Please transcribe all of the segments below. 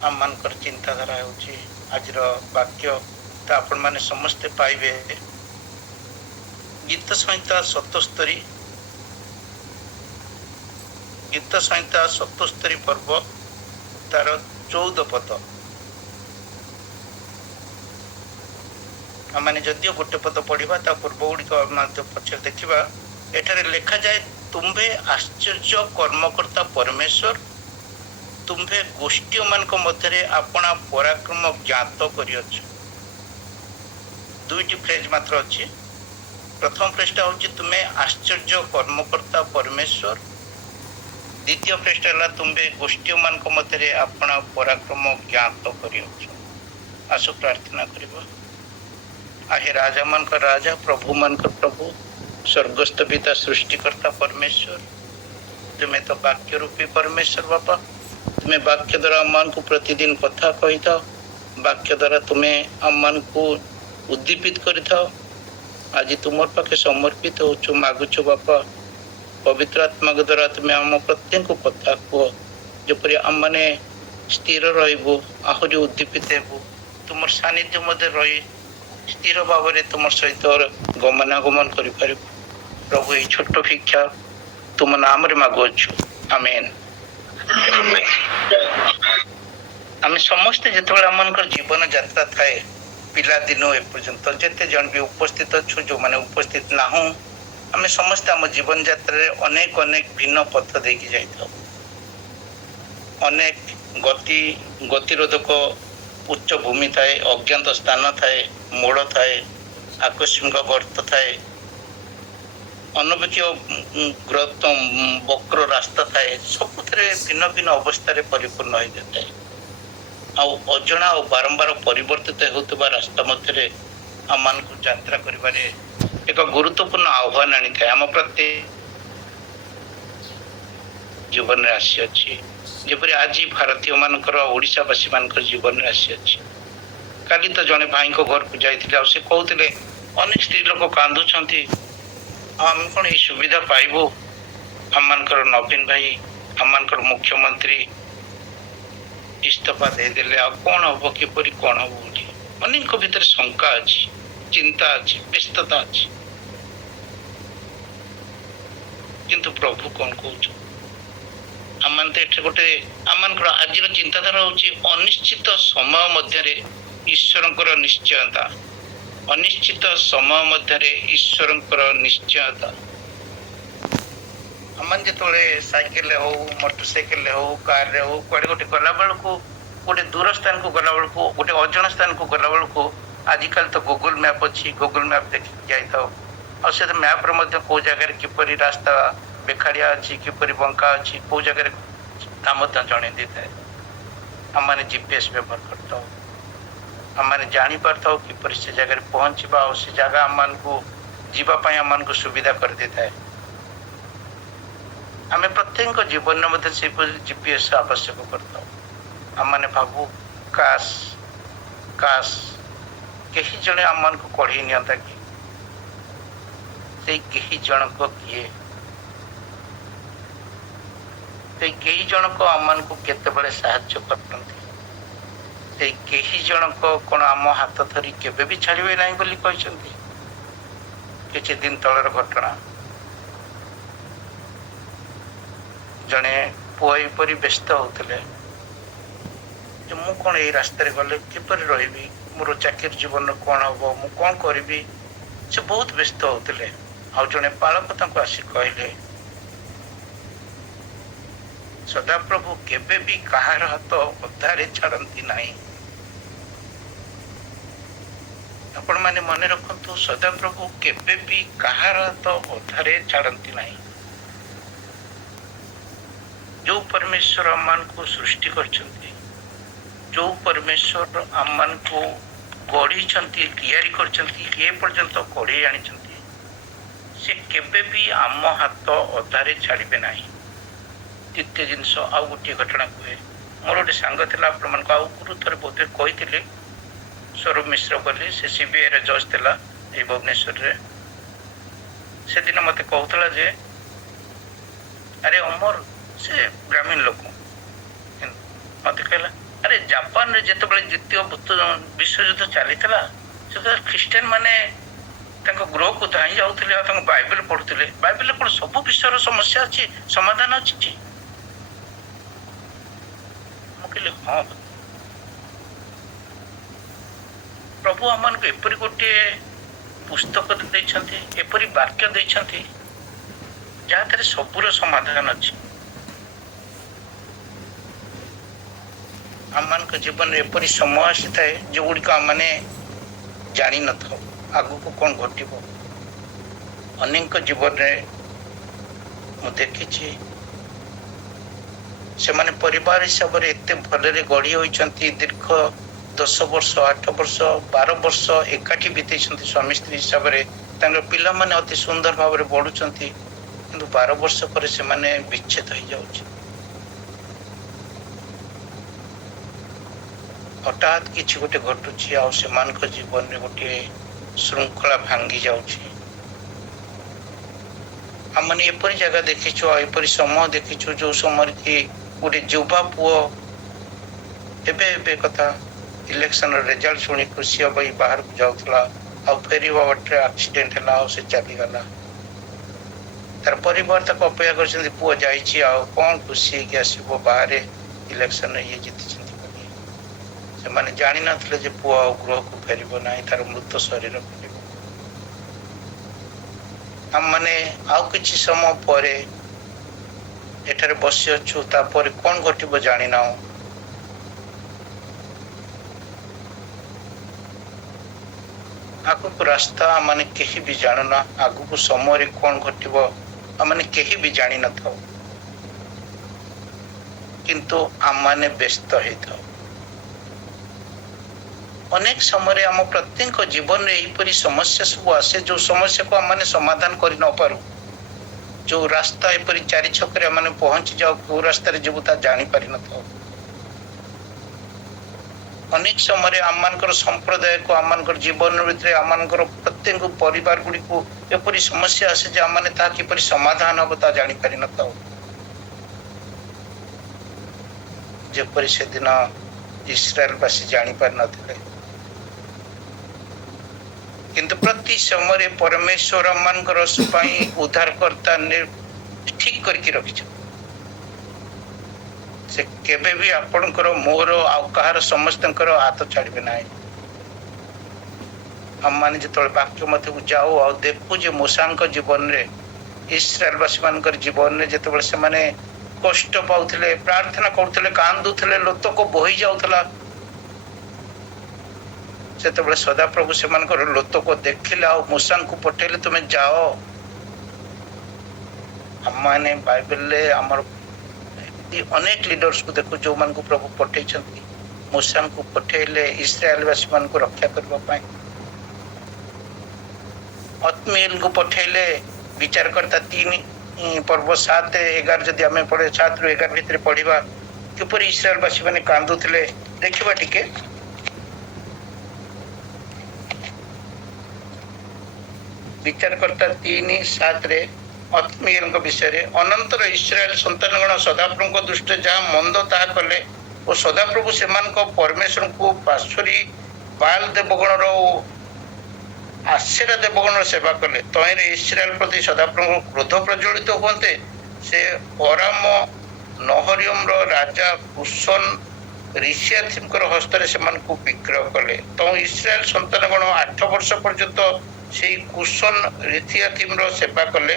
ଆମମାନଙ୍କର ଚିନ୍ତାଧାରା ହେଉଛି ଆଜିର ବାକ୍ୟ। ତ ଆପଣମାନେ ସମସ୍ତେ ପାଇବେ ଗୀତ ସଂହିତା 77 ପର୍ବ ତାର 14 ପଦ। ଆମେ ଯଦିଓ ଗୋଟେ ପଦ ପଢିବା ତା ପୂର୍ବ ଗୁଡ଼ିକ ମଧ୍ୟ ପଛରେ ଦେଖିବା। ଏଠାରେ ଲେଖାଯାଏ, ତୁମ୍ଭେ ଆଶ୍ଚର୍ଯ୍ୟ କର୍ମକର୍ତ୍ତା ପରମେଶ୍ୱର, ତୁମ୍ଭେ ଗୋଷ୍ଠୀମାନଙ୍କ ମଧ୍ୟରେ ଆପଣା ପରାକ୍ରମ ଜ୍ଞାତ କରିଅଛ। ଦୁଇଟି ଫ୍ରେଜ୍ ମାତ୍ର ଅଛି। ପ୍ରଥମ ଫ୍ରେଜ୍ଟା ହେଉଛି ତୁମେ ଆଶ୍ଚର୍ଯ୍ୟ କର୍ମକର୍ତ୍ତା ପରମେଶ୍ୱର, ଦ୍ୱିତୀୟ ଫ୍ରେଜ୍ଟା ହେଲା ତୁମ୍ଭେ ଗୋଷ୍ଠୀମାନଙ୍କ ମଧ୍ୟରେ ଆପଣା ପରାକ୍ରମ ଜ୍ଞାତ କରିଅଛ। ଆସୁ ପ୍ରାର୍ଥନା କରିବା। ଆହେ ରାଜାମାନଙ୍କ ରାଜା, ପ୍ରଭୁମାନଙ୍କ ପ୍ରଭୁ, ସ୍ୱର୍ଗସ୍ଥ ପିତା, ସୃଷ୍ଟିକର୍ତ୍ତା ପରମେଶ୍ୱର, ତୁମେ ତ ବାକ୍ୟ ରୂପୀ ପରମେଶ୍ୱର ବାପା। ତୁମେ ବାକ୍ୟ ଦ୍ୱାରା ଆମମାନଙ୍କୁ ପ୍ରତିଦିନ କଥା କହିଥାଅ। ବାକ୍ୟ ଦ୍ୱାରା ତୁମେ ଆମମାନଙ୍କୁ ଉଦ୍ଦୀପିତ କରିଥାଅ। ଆଜି ତୁମର ପାଖେ ସମର୍ପିତ ହେଉଛୁ, ମାଗୁଛୁ ବାପା। ପବିତ୍ର ଆତ୍ମାଙ୍କ ଦ୍ୱାରା ତୁମେ ଆମ ପ୍ରତ୍ୟେକଙ୍କୁ କଥା କୁହ, ଯେପରି ଆମମାନେ ସ୍ଥିର ରହିବୁ, ଆହୁରି ଉଦ୍ଦୀପିତ ହେବୁ, ତୁମର ସାନ୍ନିଧ୍ୟ ମଧ୍ୟରେ ରହି ସ୍ଥିର ଭାବରେ ତୁମର ସହିତ ଗମନାଗମନ କରିପାରିବୁ। ପ୍ରଭୁ, ଏହି ଛୋଟ ଭିକ୍ଷା ତୁମ ନାମରେ ମାଗୁଅଛୁ, ଆମେନ୍। ଆମେ ସମସ୍ତେ ଯେତେବେଳେ ଆମମାନଙ୍କର ଜୀବନ ଯାତ୍ରା ଥାଏ, ପିଲାଦିନୁ ଏପର୍ଯ୍ୟନ୍ତ ଯେତେ ଜଣ ବି ଉପସ୍ଥିତ ଅଛୁ, ଯେଉଁମାନେ ଉପସ୍ଥିତ ନାହୁଁ, ଆମେ ସମସ୍ତେ ଆମ ଜୀବନ ଯାତ୍ରାରେ ଅନେକ ଭିନ୍ନ ପଥ ଦେଇକି ଯାଇଥାଉ। ଅନେକ ଗତିରୋଧକ ଉଚ୍ଚ ଭୂମି ଥାଏ, ଅଜ୍ଞାତ ସ୍ଥାନ ଥାଏ, ମୋଡ଼ ଥାଏ, ଆକସ୍ମିକ ଗର୍ତ୍ତ ଥାଏ, ଅନବିକୀୟ ବକ୍ର ରାସ୍ତା ଥାଏ। ସବୁଥିରେ ଭିନ୍ନ ଭିନ୍ନ ଅବସ୍ଥାରେ ପରିପୂର୍ଣ୍ଣ ହୋଇଯାଇଥାଏ। ଆଉ ଅଜଣା ଓ ବାରମ୍ବାର ପରିବର୍ତ୍ତିତ ହେଉଥିବା ରାସ୍ତା ମଧ୍ୟରେ ଆମମାନଙ୍କୁ ଯାତ୍ରା କରିବାରେ ଏକ ଗୁରୁତ୍ୱପୂର୍ଣ୍ଣ ଆହ୍ୱାନ ଆଣିଥାଏ। ଆମ ପ୍ରତ୍ୟେକ ଜୀବନରେ ଆସିଅଛି, ଯେପରି ଆଜି ଭାରତୀୟମାନଙ୍କର, ଓଡ଼ିଶାବାସୀମାନଙ୍କର ଜୀବନରେ ଆସିଅଛି। କାଲି ତ ଜଣେ ଭାଇଙ୍କ ଘରକୁ ଯାଇଥିଲେ, ଆଉ ସେ କହୁଥିଲେ ଅନେକ ସ୍ତ୍ରୀ ଲୋକ କାନ୍ଦୁଛନ୍ତି, ଆମେ କ'ଣ ଏଇ ସୁବିଧା ପାଇବୁ? ଆମମାନଙ୍କର ନବୀନ ଭାଇ, ଆମମାନଙ୍କର ମୁଖ୍ୟମନ୍ତ୍ରୀ ଇସ୍ତଫା ଦେଇଦେଲେ, ଆଉ କ'ଣ ହବ, କିପରି କ'ଣ ହବ ବୋଲି ଅନେକ ଭିତରେ ଶଙ୍କା ଅଛି, ଚିନ୍ତା ଅଛି, ବ୍ୟସ୍ତତା ଅଛି। କିନ୍ତୁ ପ୍ରଭୁ କ'ଣ କହୁଛୁ? ଆମମାନେ ତ ଏଠି ଆମମାନଙ୍କର ଆଜିର ଚିନ୍ତାଧାରା ହେଉଛି ଅନିଶ୍ଚିତ ସମୟ ମଧ୍ୟରେ ଈଶ୍ୱରଙ୍କର ନିଶ୍ଚୟତା। ଅନିଶ୍ଚିତ ସମୟ ମଧ୍ୟରେ ଈଶ୍ୱରଙ୍କର ନିଶ୍ଚୟତା। ଆମମାନେ ଯେତେବେଳେ ସାଇକେଲରେ ହଉ, ମୋଟର ସାଇକେଲରେ ହଉ, କାରରେ ହଉ, କୁଆଡ଼େ ଗୋଟେ ଗଲାବେଳକୁ, ଗୋଟେ ଦୂର ସ୍ଥାନକୁ ଗଲାବେଳକୁ, ଗୋଟେ ଅଜଣା ସ୍ଥାନକୁ ଗଲାବେଳକୁ, ଆଜିକାଲି ତ ଗୁଗୁଲ ମ୍ୟାପ୍ ଅଛି, ଗୁଗୁଲ ମ୍ୟାପ୍ ଦେଖିକି ଯାଇଥାଉ। ଆଉ ସେ ମ୍ୟାପ୍ରେ ମଧ୍ୟ କେଉଁ ଜାଗାରେ କିପରି ରାସ୍ତା ବେଖାଡ଼ିଆ ଅଛି, କିପରି ବଙ୍କା ଅଛି, କେଉଁ ଜାଗାରେ ତା ମଧ୍ୟ ଜଣେଇ ଦେଇଥାଏ। ଆମମାନେ GPS ବ୍ୟବହାର କରିଥାଉ। ଆମମାନେ ଜାଣିପାରିଥାଉ କିପରି ସେ ଜାଗାରେ ପହଞ୍ଚିବା, ଆଉ ସେ ଜାଗା ଆମମାନଙ୍କୁ ଯିବା ପାଇଁ ଆମମାନଙ୍କୁ ସୁବିଧା କରିଦେଇଥାଏ। ଆମେ ପ୍ରତ୍ୟେକ ଜୀବନରେ ମଧ୍ୟ ସେହିପରି GPS ଆବଶ୍ୟକ କରିଥାଉ। ଆମମାନେ ଭାବୁ କାଶ କେହି ଜଣେ ଆମମାନଙ୍କୁ କଢ଼େଇ ନିଅନ୍ତା କି? ସେଇ କେହି ଜଣକ କିଏ? ସେଇ କେହି ଜଣକ ଆମମାନଙ୍କୁ କେତେବେଳେ ସାହାଯ୍ୟ କରିଥାନ୍ତି? ସେଇ କେହି ଜଣକ କ'ଣ ଆମ ହାତ ଧରି କେବେ ବି ଛାଡ଼ିବେ ନାହିଁ ବୋଲି କହିଛନ୍ତି? କିଛି ଦିନ ତଳର ଘଟଣା, ଜଣେ ପୁଅ ଏପରି ବ୍ୟସ୍ତ ହେଉଥିଲେ ଯେ ମୁଁ କ'ଣ ଏଇ ରାସ୍ତାରେ ଗଲେ କିପରି ରହିବି, ମୋର ଚାକିରି ଜୀବନ କ'ଣ ହବ, ମୁଁ କ'ଣ କରିବି, ସେ ବହୁତ ବ୍ୟସ୍ତ ହେଉଥିଲେ। ଆଉ ଜଣେ ପାଳକ ତାଙ୍କୁ ଆସି କହିଲେ, ସଦାପ୍ରଭୁ କେବେ ବି କାହାର ହାତ ଅଧାରେ ଛାଡ଼ନ୍ତି ନାହିଁ। ଆପଣମାନେ ମନେ ରଖନ୍ତୁ, ସଦାପ୍ରଭୁ କେବେ ବି କାହାର ହାତ ଅଧାରେ ଛାଡ଼ନ୍ତି ନାହିଁ। ଯେଉଁ ପରମେଶ୍ୱର ଆମମାନଙ୍କୁ ସୃଷ୍ଟି କରିଛନ୍ତି, ଯେଉଁ ପରମେଶ୍ୱର ଆମମାନଙ୍କୁ ଗଢ଼ିଛନ୍ତି, ତିଆରି କରିଛନ୍ତି, ଏ ପର୍ଯ୍ୟନ୍ତ ଗଢ଼େଇ ଆଣିଛନ୍ତି, ସେ କେବେ ବି ଆମ ହାତ ଅଧାରେ ଛାଡ଼ିବେ ନାହିଁ। ଦ୍ୱିତୀୟ ଜିନିଷ, ଆଉ ଗୋଟିଏ ଘଟଣା କୁହେ। ମୋର ଗୋଟେ ସାଙ୍ଗ ଥିଲା, ଆପଣମାନଙ୍କୁ ଆଉ ଥରେ ବୋଧେ କହିଥିଲି, ସ୍ୱରୂପ ମିଶ୍ର ବୋଲି, ସେ CBIର ଜଜ୍ ଥିଲା ଏଇ ଭୁବନେଶ୍ୱରରେ। ସେଦିନ ମୋତେ କହୁଥିଲା ଯେ, ଆରେ ଅମର, ସେ ଗ୍ରାମୀଣ ଲୋକ, ମୋତେ କହିଲା ଆରେ ଜାପାନରେ ଯେତେବେଳେ ଦ୍ୱିତୀୟ ବିଶ୍ୱଯୁଦ୍ଧ ଚାଲିଥିଲା ସେତେବେଳେ ଖ୍ରୀଷ୍ଟିଆନ ମାନେ ତାଙ୍କ ଗୃହକୁ ଧାଇଁ ଯାଉଥିଲେ ଆଉ ତାଙ୍କ ବାଇବେଲ ପଢୁଥିଲେ। ବାଇବେଲରେ କଣ ସବୁ ବିଷୟର ସମସ୍ୟା ଅଛି, ସମାଧାନ ଅଛି? ମୁଁ କହିଲି ହଁ, ପ୍ରଭୁ ଆମମାନଙ୍କୁ ଏପରି ଗୋଟିଏ ପୁସ୍ତକ ଦେଇଛନ୍ତି, ଏପରି ବାକ୍ୟ ଦେଇଛନ୍ତି ଯାହାଥିରେ ସବୁର ସମାଧାନ ଅଛି। ଆମମାନଙ୍କ ଜୀବନରେ ଏପରି ସମୟ ଆସିଥାଏ ଯେଉଁଗୁଡ଼ିକ ଆମମାନେ ଜାଣିନଥାଉ ଆଗକୁ କ'ଣ ଘଟିବ। ଅନେକ ଜୀବନରେ ମୁଁ ଦେଖିଛି ସେମାନେ ପରିବାର ହିସାବରେ ଏତେ ଭଲରେ ଗଢ଼ି ହୋଇଛନ୍ତି, ଦୀର୍ଘ 10 ବର୍ଷ 8 ବର୍ଷ 12 ବର୍ଷ ଏକାଠି ବିତେଇଛନ୍ତି ସ୍ୱାମୀ ସ୍ତ୍ରୀ ହିସାବରେ। ତାଙ୍କର ପିଲାମାନେ ଅତି ସୁନ୍ଦର ଭାବରେ ବଢୁଛନ୍ତି, କିନ୍ତୁ 12 ବର୍ଷ ପରେ ସେମାନେ ବିଚ୍ଛେଦ ହେଇଯାଉଛି। ହଠାତ୍ କିଛି ଗୋଟେ ଘଟୁଛି ଆଉ ସେମାନଙ୍କ ଜୀବନରେ ଗୋଟିଏ ଶୃଙ୍ଖଳା ଭାଙ୍ଗି ଯାଉଛି। ଆମମାନେ ଏପରି ଜାଗା ଦେଖିଛୁ ଆଉ ଏପରି ସମୟ ଦେଖିଛୁ ଯୋଉ ସମୟରେ କି ଗୋଟେ ଯୁବା ପୁଅ ଏବେ କଥା ଇଲେକ୍ସନର ରେଜଲ୍ଟ ଶୁଣି ଖୁସି ହବ ବାହାରକୁ ଯାଉଥିଲା, ଆଉ ଫେରିବା ବାଟରେ ଆକ୍ସିଡେଣ୍ଟ ହେଲା ଆଉ ସେ ଚାଲିଗଲା। ତାର ପରିବାର ତାକୁ ଅପେକ୍ଷା କରିଛନ୍ତି, ପୁଅ ଯାଇଛି ଆଉ କ'ଣ ଖୁସି ହେଇକି ଆସିବ, ବାହାରେ ଇଲେକ୍ସନରେ ଇଏ ଜିତିଛନ୍ତି ବୋଲି। ସେମାନେ ଜାଣିନଥିଲେ ଯେ ପୁଅ ଆଉ ଗୃହକୁ ଫେରିବ ନାହିଁ, ତାର ମୃତ ଶରୀର ଫେରିବ। ଆମମାନେ ଆଉ କିଛି ସମୟ ପରେ ଏଠାରେ ବସି ଅଛୁ, ତାପରେ କ'ଣ ଘଟିବ ଜାଣିନାହୁଁ। ଆଗକୁ ରାସ୍ତା ଆମମାନେ କେହି ବି ଜାଣୁନା, ଆଗକୁ ସମୟରେ କ'ଣ ଘଟିବ ଆମମାନେ କେହି ବି ଜାଣିନଥାଉ, କିନ୍ତୁ ଆମମାନେ ବ୍ୟସ୍ତ ହେଇଥାଉ। ଅନେକ ସମୟରେ ଆମ ପ୍ରତ୍ୟେକ ଜୀବନରେ ଏହିପରି ସମସ୍ୟା ସବୁ ଆସେ ଯୋଉ ସମସ୍ୟାକୁ ଆମମାନେ ସମାଧାନ କରି ନ ପାରୁ। ଯୋଉ ରାସ୍ତା ଏପରି 4 ଛକରେ ଆମମାନେ ପହଞ୍ଚି ଯାଉ, କୋଉ ରାସ୍ତାରେ ଯିବୁ ତା ଜାଣିପାରିନଥାଉ। ଅନେକ ସମୟରେ ଆମମାନଙ୍କର ସମ୍ପ୍ରଦାୟକୁ, ଆମମାନଙ୍କର ଜୀବନ ଭିତରେ ଆମମାନଙ୍କର ପ୍ରତ୍ୟେକ ପରିବାର ଗୁଡ଼ିକୁ ଏପରି ସମସ୍ୟା ଆସେ ଯେ ଆମମାନେ ତାହା କିପରି ସମାଧାନ ହବ ତା ଜାଣିପାରିନଥାଉ। ଯେପରି ସେଦିନ ଇସ୍ରାଏଲବାସୀ ଜାଣିପାରିନଥିଲେ, କିନ୍ତୁ ପ୍ରତି ସମୟରେ ପରମେଶ୍ୱର ଆମମାନଙ୍କର ପାଇଁ ଉଦ୍ଧାରକର୍ତ୍ତା ଠିକ କରିକି ରଖିଛନ୍ତି। ସେ କେବେ ବି ଆପଣଙ୍କର, ମୋର ଆଉ କାହାର, ସମସ୍ତଙ୍କର ହାତ ଛାଡ଼ିବେ ନାହିଁ। ଆମମାନେ ଯେତେବେଳେ ବାକ୍ୟ ମଧ୍ୟକୁ ଯାଉ ଆଉ ଦେଖୁ ଯେ ମୂଷାଙ୍କ ଜୀବନରେ, ଇସ୍ରାଏଲବାସୀ ମାନଙ୍କର ଜୀବନରେ ଯେତେବେଳେ ସେମାନେ କଷ୍ଟ ପାଉଥିଲେ, ପ୍ରାର୍ଥନା କରୁଥିଲେ, କାନ୍ଦୁଥିଲେ, ଲୋତକ ବୋହି ଯାଉଥିଲା, ସେତେବେଳେ ସଦାପ୍ରଭୁ ସେମାନଙ୍କର ଲୋତକ ଦେଖିଲେ ଆଉ ମୂଷାଙ୍କୁ ପଠେଇଲେ, ତୁମେ ଯାଅ। ଆମମାନେ ବାଇବେଲରେ ଆମର ଅନେକ ଲିଡର୍ସକୁ ଦେଖୁ ଯୋଉମାନଙ୍କୁ ପ୍ରଭୁ ପଠେଇଛନ୍ତି, ମୂଷାଙ୍କୁ ପଠେଇଲେ ଇସ୍ରାଏଲବାସୀ ମାନଙ୍କୁ ରକ୍ଷା କରିବା ପାଇଁ। ଅତ୍ମିଏଲଙ୍କୁ ପଠେଇଲେ ବିଚାରକର୍ତ୍ତା 3 ପର୍ବ 7-11 ଯଦି ଆମେ 7-11 ଭିତରେ ପଢିବା କିପରି ଇସ୍ରାଏଲବାସୀ ମାନେ କାନ୍ଦୁଥିଲେ, ଦେଖିବା ଟିକେ। ବିଚାରକର୍ତ୍ତା 3:7 ଅତ୍ମିଏଲଙ୍କ ବିଷୟରେ, ଅନନ୍ତର ଇସ୍ରାଏଲ ସନ୍ତାନଗଣ ସଦାପ୍ରଭୁଙ୍କ ଦୃଷ୍ଟିରେ ଯାହା ମନ୍ଦ ତାହା କଲେ ଓ ସଦାପ୍ରଭୁ ସେମାନଙ୍କ ପରମେଶ୍ୱରଙ୍କୁ ପାର୍ଶ୍ୱରୀ ବାଲ ଦେବଗଣର ଓ ଆଶେରା ଦେବଗଣର ସେବା କଲେ। ତହିଁରେ ଇସ୍ରାଏଲ ପ୍ରତି ସଦାପ୍ରଭୁଙ୍କ କ୍ରୋଧ ପ୍ରଜ୍ୱଳିତ ହୁଅନ୍ତେ ସେ ଅରାମ ନହରିୟମର ରାଜା କୁଶନ ରିସିଆଥିମଙ୍କର ହସ୍ତରେ ସେମାନଙ୍କୁ ବିକ୍ରୟ କଲେ। ତେଣୁ ଇସ୍ରାଏଲ ସନ୍ତାନଗଣ 8 ବର୍ଷ ପର୍ଯ୍ୟନ୍ତ ସେଇ କୁଶନ ରିସିଆଥିମର ସେବା କଲେ।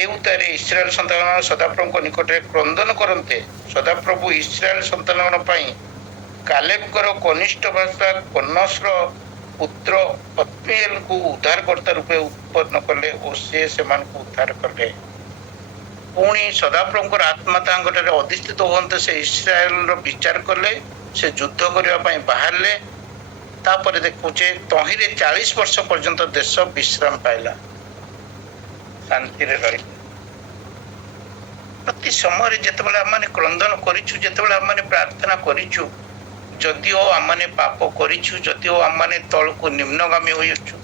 ଏ ଉତ୍ତାରେ ଇସ୍ରାଏଲ ସନ୍ତାନଗଣ ସଦାପ୍ରଭୁଙ୍କ ନିକଟରେ କ୍ରନ୍ଦନ କରନ୍ତେ ସଦାପ୍ରଭୁ ଇସ୍ରାଏଲ ସନ୍ତାନଗଣ ପାଇଁ କାଲେବଙ୍କର କନିଷ୍ଠ ଭାଷା କନସର ପୁତ୍ର ଅତ୍ମିଏଲଙ୍କୁ ଉଦ୍ଧାରକର୍ତ୍ତା ରୂପେ ଉତ୍ପନ୍ନ କଲେ ଓ ସେ ସେମାନଙ୍କୁ ଉଦ୍ଧାର କଲେ। ପୁଣି ସଦାପ୍ରଭୁଙ୍କର ଆତ୍ମା ତାଙ୍କଠାରେ ଅଧିଷ୍ଠିତ ହୁଅନ୍ତେ ସେ ଇସ୍ରାଏଲର ବିଚାର କଲେ, ସେ ଯୁଦ୍ଧ କରିବା ପାଇଁ ବାହାରିଲେ। ତାପରେ ଦେଖୁଛେ ତହିଁରେ 40 ବର୍ଷ ପର୍ଯ୍ୟନ୍ତ ଦେଶ ବିଶ୍ରାମ ପାଇଲା, ଶାନ୍ତିରେ ରହିଲେ। ପ୍ରତି ସମୟରେ ଯେତେବେଳେ ଆମମାନେ କ୍ରନ୍ଦନ କରିଛୁ, ଯେତେବେଳେ ଆମମାନେ ପ୍ରାର୍ଥନା କରିଛୁ, ଯଦିଓ ଆମମାନେ ପାପ କରିଛୁ, ଯଦିଓ ଆମମାନେ ତଳକୁ ନିମ୍ନଗାମୀ ହୋଇଅଛୁ,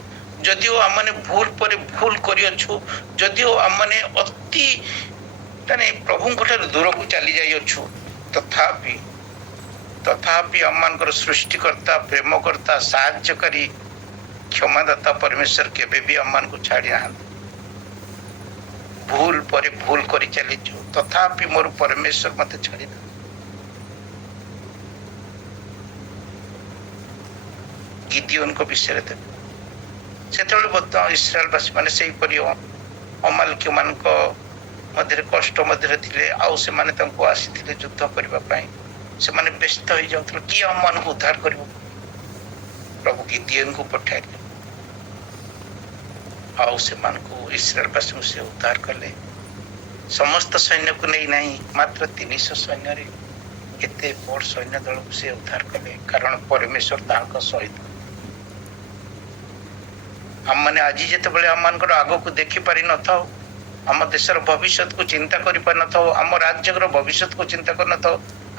ଯଦିଓ ଆମମାନେ ଭୁଲ ପରେ ଭୁଲ କରିଅଛୁ, ଯଦିଓ ଆମମାନେ ଅତି ପ୍ରଭୁଙ୍କ ଠାରୁ ଦୂରକୁ ଚାଲି ଯାଇଅଛୁ, ତଥାପି तथापि आम सृष्टिकर्ता प्रेमकर्ता साहाय्यकारी क्षमादाता परमेश्वर केबे भी आम को छाड़ी ना भूल पर भूल कर चली तथापि मोर परमेश्वर मत छाड़ी ना गिदियोन को विषय से इस्राएलवासी मैंने से अमालिक मान मध्य कष्ट मध्य थे आउ से आसी युद्ध करने से व्यस्त हो जाते कि आम को उद्धार कर प्रभु गिदियोन को पठाइले आउ से इस्राएलवासी से उद्धार कले समस्त सैन्य को नहीं नहीं मात्र 300 सैन्य एते बड़ सैन्य दल को से उद्धार कले कारण परमेश्वर तांका सहित आम मैंने आज जिते आम आग को देखी पारि न था आम देशर भविष्य को चिंता कर पारि न था आम राज्य भविष्य को चिंता कर न था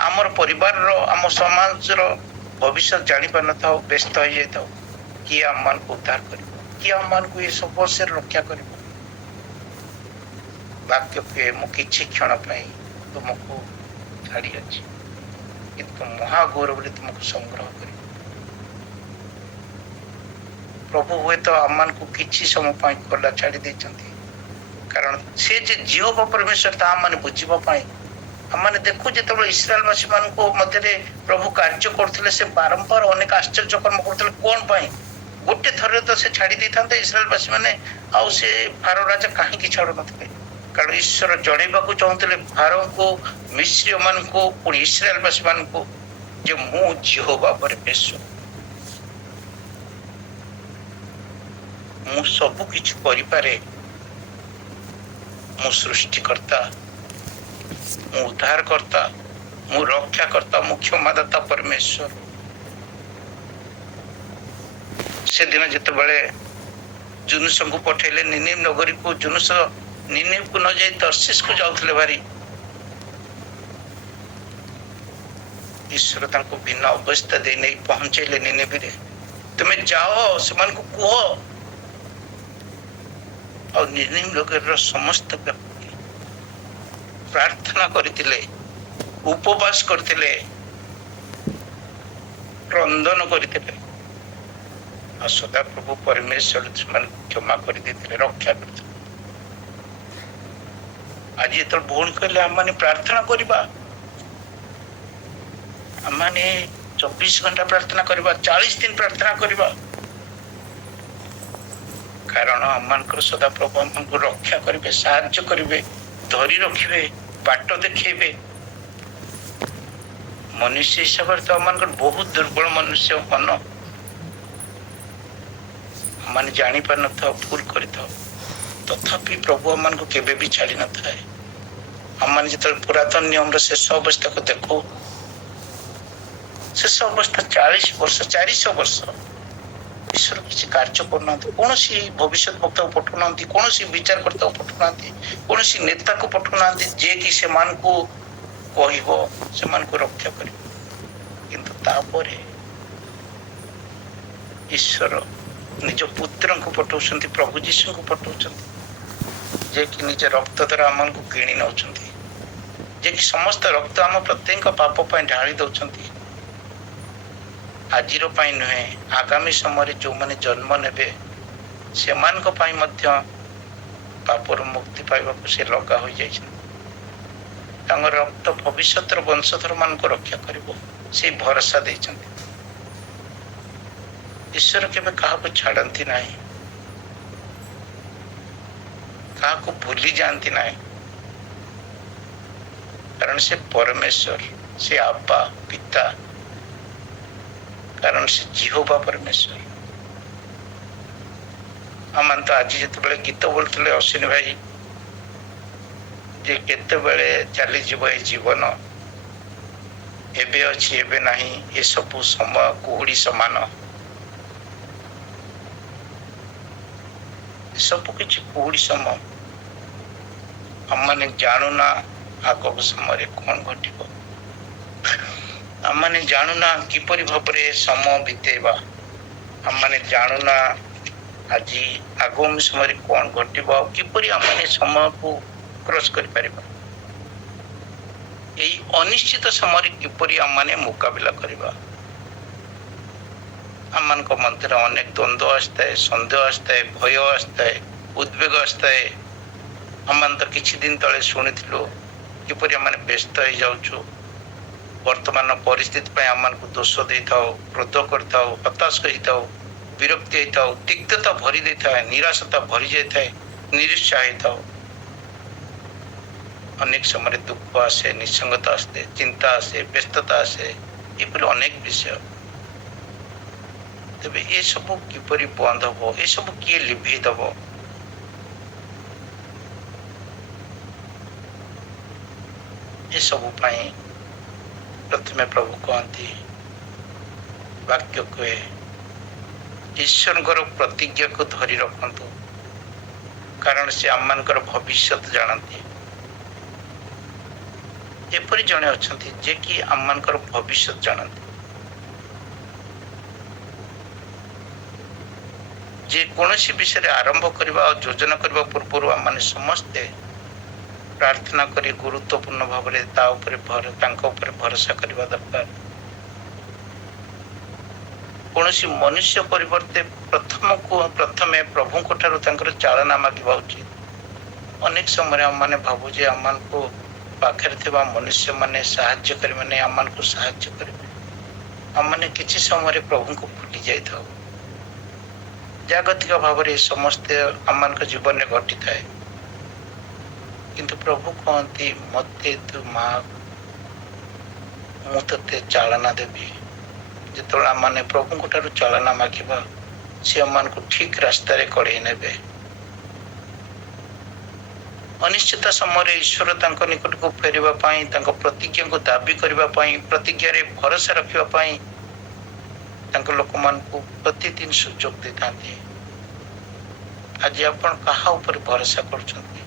आमर परिवार आम समाज भविष्य जानी पार न था व्यस्त हो जाता किए आम को उद्धार कर कि आम को ये सब से रक्षा कर वाक्य पे मु किछि क्षण तुमको छाड़ी अच्छी किंतु महागौरव तुमको संग्रह कर प्रभु हुए तो आम को किछि समय खोला छाड़ी देछंती कारण से जे जीव परमेश्वर ता माने बुझिबा पाई हमने देखु जो इस्राएलवासी मान को मध्य प्रभु कार्य करते से बारंबार अनेक आश्चर्य कर्म करते कौन पाई गोटे थर तो से छाड़ी दे था इस्राएलवासी मैंने आउ से फारो राजा कहीं छाड़ू नथिले कारण ईश्वर जणेबा को चाहते फारो को मिस्र मान को पुणी इस्राएलवासी मान को जो मु यहोवा परमेश्वर मु सब किछ करि पारे मु सृष्टिकर्ता मु उद्धारकर्ता मु रक्षाकर्ता मु क्षमादाता परमेश्वर से दिन जिते जुनुस को पठेले निनिव नगरी को जुनुस निनिव को न जाई तर्शीश को जाउथले भारी ईश्वर तांको भिन्न अवस्था दे नहीं पहुंचेले निनिव रे तुमे जाओ समान को कहो और निनिव नगर समस्त व्यक्ति प्रार्थना करथिले उपवास करथिले क्रंदन करथिले और सदा प्रभु परमेश्वर क्षमा कर देते रक्षा करते आज ये भूल कले आम प्रार्थना करवा आम 24 घंटा प्रार्थना करवा 40 दिन प्रार्थना करवा कारण आम सदा प्रभु आमको रक्षा करेंगे साहाय्य करेंगे धरी रखिए बाट देखेबे मनुष्य हिसाब से तो आम बहुत दुर्बल मनुष्य मन मान जानी पार न था भूल कर तथापि प्रभु आम को केबे भी छाड़ी न था आम जो पुरातन नियम शेष अवस्था को देखो शेष अवस्था 40 वर्ष 400 वर्ष ईश्वर किसी कार्य करना कौन सी भविष्य वक्ता को पठाऊना कौन सी विचारकर्ता को पठाऊना कौन सी नेता को पठाऊना जे कि से मान को कहबो से मान को रक्षा कर किंतु तापरे ईश्वर निज पुत्र को पठाउछन प्रभु जीशु को पठाउछन जे कि निज रक्त द्वारा आम को किणी नौछन जे कि समस्त रक्त आम प्रत्येक पाप पर ढाली दौरान आज नुहे आगामी समय जो मैंने जन्म ने से पापर मुक्ति पाइबा से लगा हो जाए रक्त भविष्य वंशधर मान को रक्षा कर से भरोसा देते ईश्वर केबे कहा को छाड़ती ना कहा को भूली जाती ना कारण से परमेश्वर से आबा पिता कारण से यहोवा परमेश्वर आम तो आज जो गीत बोलते अश्विनी भाई जे केते बेले चली जीव ए जीवन एबे अच्छी एबे नहीं ये सब समय कुहुड़ी समान सब किसी कुहुड़ी समय आम मैंने जानूना आग समय कौन घटो आम मैंने जानूना किपरि भाव समय बीतेबा आम मैंने जानूना आज आगामी समय कौन घटो किपरि आम मैंने समय को क्रॉस कर पारिबा এই ଅନିଶ୍ଚିତ ସମୟରେ କିପରି ଆମମାନେ ମୁକାବିଲା କରିବା। ଆମମାନଙ୍କ ମଧ୍ୟରେ ଅନେକ ଦ୍ୱନ୍ଦ୍ୱ ଆସିଥାଏ, ସନ୍ଦେହ ଆସିଥାଏ, ଭୟ ଆସିଥାଏ, ଉଦ୍ବେଗ ଆସିଥାଏ। ଆମମାନେ ତ କିଛି ଦିନ ତଳେ ଶୁଣିଥିଲୁ କିପରି ଆମମାନେ ବ୍ୟସ୍ତ ହେଇଯାଉଛୁ। ବର୍ତ୍ତମାନ ପରିସ୍ଥିତି ପାଇଁ ଆମମାନଙ୍କୁ ଦୋଷ ଦେଇଥାଉ, କ୍ରୋଧ କରିଥାଉ, ହତାଶ ହେଇଥାଉ, ବିରକ୍ତି ହେଇଥାଉ, ତିକ୍ତତା ଭରି ଦେଇଥାଏ, ନିରାଶତା ଭରି ଯାଇଥାଏ, ନିରୁତ୍ସାହ ହେଇଥାଉ। ଅନେକ ସମୟରେ ଦୁଃଖ ଆସେ, ନିଃସଙ୍ଗତା ଆସେ, ଚିନ୍ତା ଆସେ, ବ୍ୟସ୍ତତା ଆସେ, ଏପରି ଅନେକ ବିଷୟ। ତେବେ ଏସବୁ କିପରି ବନ୍ଦ ହବ, ଏସବୁ କିଏ ଲିଭେଇ ଦବ? ଏସବୁ ପାଇଁ ପ୍ରଥମେ ପ୍ରଭୁ କହନ୍ତି, ବାକ୍ୟ କୁହେ, ଈଶ୍ୱରଙ୍କର ପ୍ରତିଜ୍ଞାକୁ ଧରି ରଖନ୍ତୁ, କାରଣ ସେ ଆମମାନଙ୍କର ଭବିଷ୍ୟତ ଜାଣନ୍ତି। ଏପରି ଜଣେ ଅଛନ୍ତି ଯେ କି ଆମମାନଙ୍କର ଭବିଷ୍ୟତ ଜାଣନ୍ତି। ଯେ କୌଣସି ବିଷୟରେ ଆରମ୍ଭ କରିବା ଆଉ ଯୋଜନା କରିବା ପୂର୍ବରୁ ଆମମାନେ ସମସ୍ତେ ପ୍ରାର୍ଥନା କରି ଗୁରୁତ୍ୱପୂର୍ଣ୍ଣ ଭାବରେ ତାଙ୍କ ଉପରେ ଭରସା କରିବା ଦରକାର। କୌଣସି ମନୁଷ୍ୟ ପରିବର୍ତ୍ତେ ପ୍ରଥମେ ପ୍ରଭୁଙ୍କ ଠାରୁ ତାଙ୍କର ଚାଳନା ମାଗିବା ଉଚିତ। ଅନେକ ସମୟରେ ଆମମାନେ ଭାବୁ ଯେ ଆମମାନଙ୍କୁ ପାଖରେ ଥିବା ମନୁଷ୍ୟମାନେ ସାହାଯ୍ୟକାରୀମାନେ ଆମମାନଙ୍କୁ ସାହାଯ୍ୟ କରିବେ। ଆମମାନେ କିଛି ସମୟରେ ପ୍ରଭୁଙ୍କୁ ଭୁଲି ଯାଇଥାଉ। ଜାଗତିକ ଭାବରେ ସମସ୍ତେ ଆମମାନଙ୍କ ଜୀବନରେ ଘଟିଥାଏ, କିନ୍ତୁ ପ୍ରଭୁ କହନ୍ତି, ମୋତେ ତୁ ମାଗ, ମୁଁ ତତେ ଚାଳନା ଦେବି। ଯେତେବେଳେ ଆମମାନେ ପ୍ରଭୁଙ୍କ ଠାରୁ ଚାଳନା ମାଗିବା, ସେ ଆମମାନଙ୍କୁ ଠିକ ରାସ୍ତାରେ କଢେଇ ନେବେ। ଅନିଶ୍ଚିତ ସମୟରେ ଈଶ୍ୱର ତାଙ୍କ ନିକଟକୁ ଫେରିବା ପାଇଁ, ତାଙ୍କ ପ୍ରତିଜ୍ଞାକୁ ଦାବି କରିବା ପାଇଁ, ପ୍ରତିଜ୍ଞାରେ ଭରସା ରଖିବା ପାଇଁ ତାଙ୍କ ଲୋକମାନଙ୍କୁ ପ୍ରତିଦିନ ସୁଯୋଗ ଦେଇଥାନ୍ତି। ଆଜି ଆପଣ କାହା ଉପରେ ଭରସା କରୁଛନ୍ତି?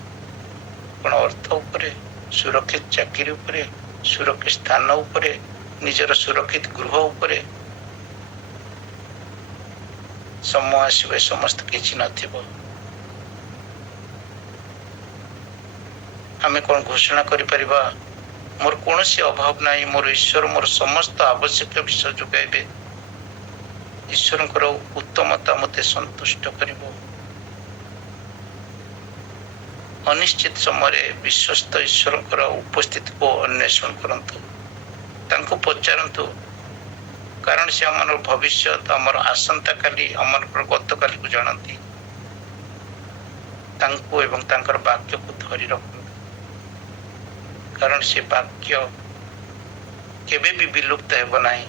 ଆପଣ ଅର୍ଥ ଉପରେ, ସୁରକ୍ଷିତ ଚାକିରି ଉପରେ, ସୁରକ୍ଷିତ ସ୍ଥାନ ଉପରେ, ନିଜର ସୁରକ୍ଷିତ ଗୃହ ଉପରେ? ସମୟ ଆସିବେ ସମସ୍ତ କିଛି ନଥିବ। ଆମେ କଣ ଘୋଷଣା କରିପାରିବା, ମୋର କୌଣସି ଅଭାବ ନାହିଁ, ମୋର ଈଶ୍ୱର ମୋର ସମସ୍ତ ଆବଶ୍ୟକୀୟ ବିଷୟ ଯୋଗାଇବେ। ଈଶ୍ୱରଙ୍କର ଉତ୍ତମତା ମୋତେ ସନ୍ତୁଷ୍ଟ କରିବ। ଅନିଶ୍ଚିତ ସମୟରେ ବିଶ୍ୱସ୍ତ ଈଶ୍ୱରଙ୍କର ଉପସ୍ଥିତିକୁ ଅନ୍ୱେଷଣ କରନ୍ତୁ, ତାଙ୍କୁ ପଚାରନ୍ତୁ, କାରଣ ସେ ଆମର ଭବିଷ୍ୟତ, ଆମର ଆସନ୍ତାକାଲି, ଆମର ଗତକାଲିକୁ ଜାଣନ୍ତି। ତାଙ୍କୁ ଏବଂ ତାଙ୍କର ବାକ୍ୟକୁ ଧରି ରଖନ୍ତୁ, କାରଣ ସେ ବାକ୍ୟ କେବେ ବି ବିଲୁପ୍ତ ହେବ ନାହିଁ।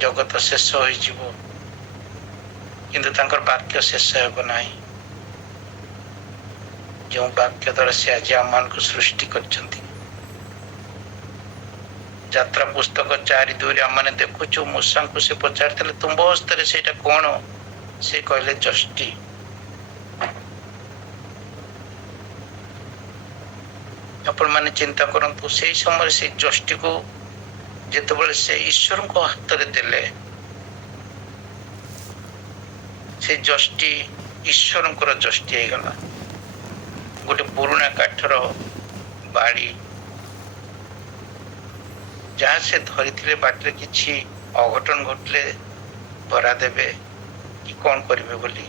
ଜଗତ ଶେଷ ହୋଇଯିବ, କିନ୍ତୁ ତାଙ୍କର ବାକ୍ୟ ଶେଷ ହେବ ନାହିଁ। ଯେଉଁ ବାକ୍ୟ ଦ୍ୱାରା ସେ ଆଜି ଆମମାନଙ୍କୁ ସୃଷ୍ଟି କରିଛନ୍ତି। ଯାତ୍ରା ପୁସ୍ତକ 4:2 ଆମମାନେ ଦେଖୁଛୁ, ମୂଷାଙ୍କୁ ସେ ପଚାରିଥିଲେ, ତୁମ୍ଭ ହସ୍ତରେ ସେଇଟା କଣ? ସେ କହିଲେ, ଯଷ୍ଟି। ଆପଣମାନେ ଚିନ୍ତା କରନ୍ତୁ, ସେଇ ସମୟରେ ସେଇ ଯଷ୍ଟିକୁ ଯେତେବେଳେ ସେ ଈଶ୍ୱରଙ୍କ ହାତରେ ଦେଲେ, ସେ ଯଷ୍ଟି ଈଶ୍ୱରଙ୍କର ଯଷ୍ଟି ହେଇଗଲା। ଗୋଟେ ପୁରୁଣା କାଠର ବାଡ଼ି, ଯାହା ସେ ଧରିଥିଲେ, ବାଟରେ କିଛି ଅଘଟଣ ଘଟିଲେ ଧରା ଦେବେ କି କଣ କରିବେ ବୋଲି।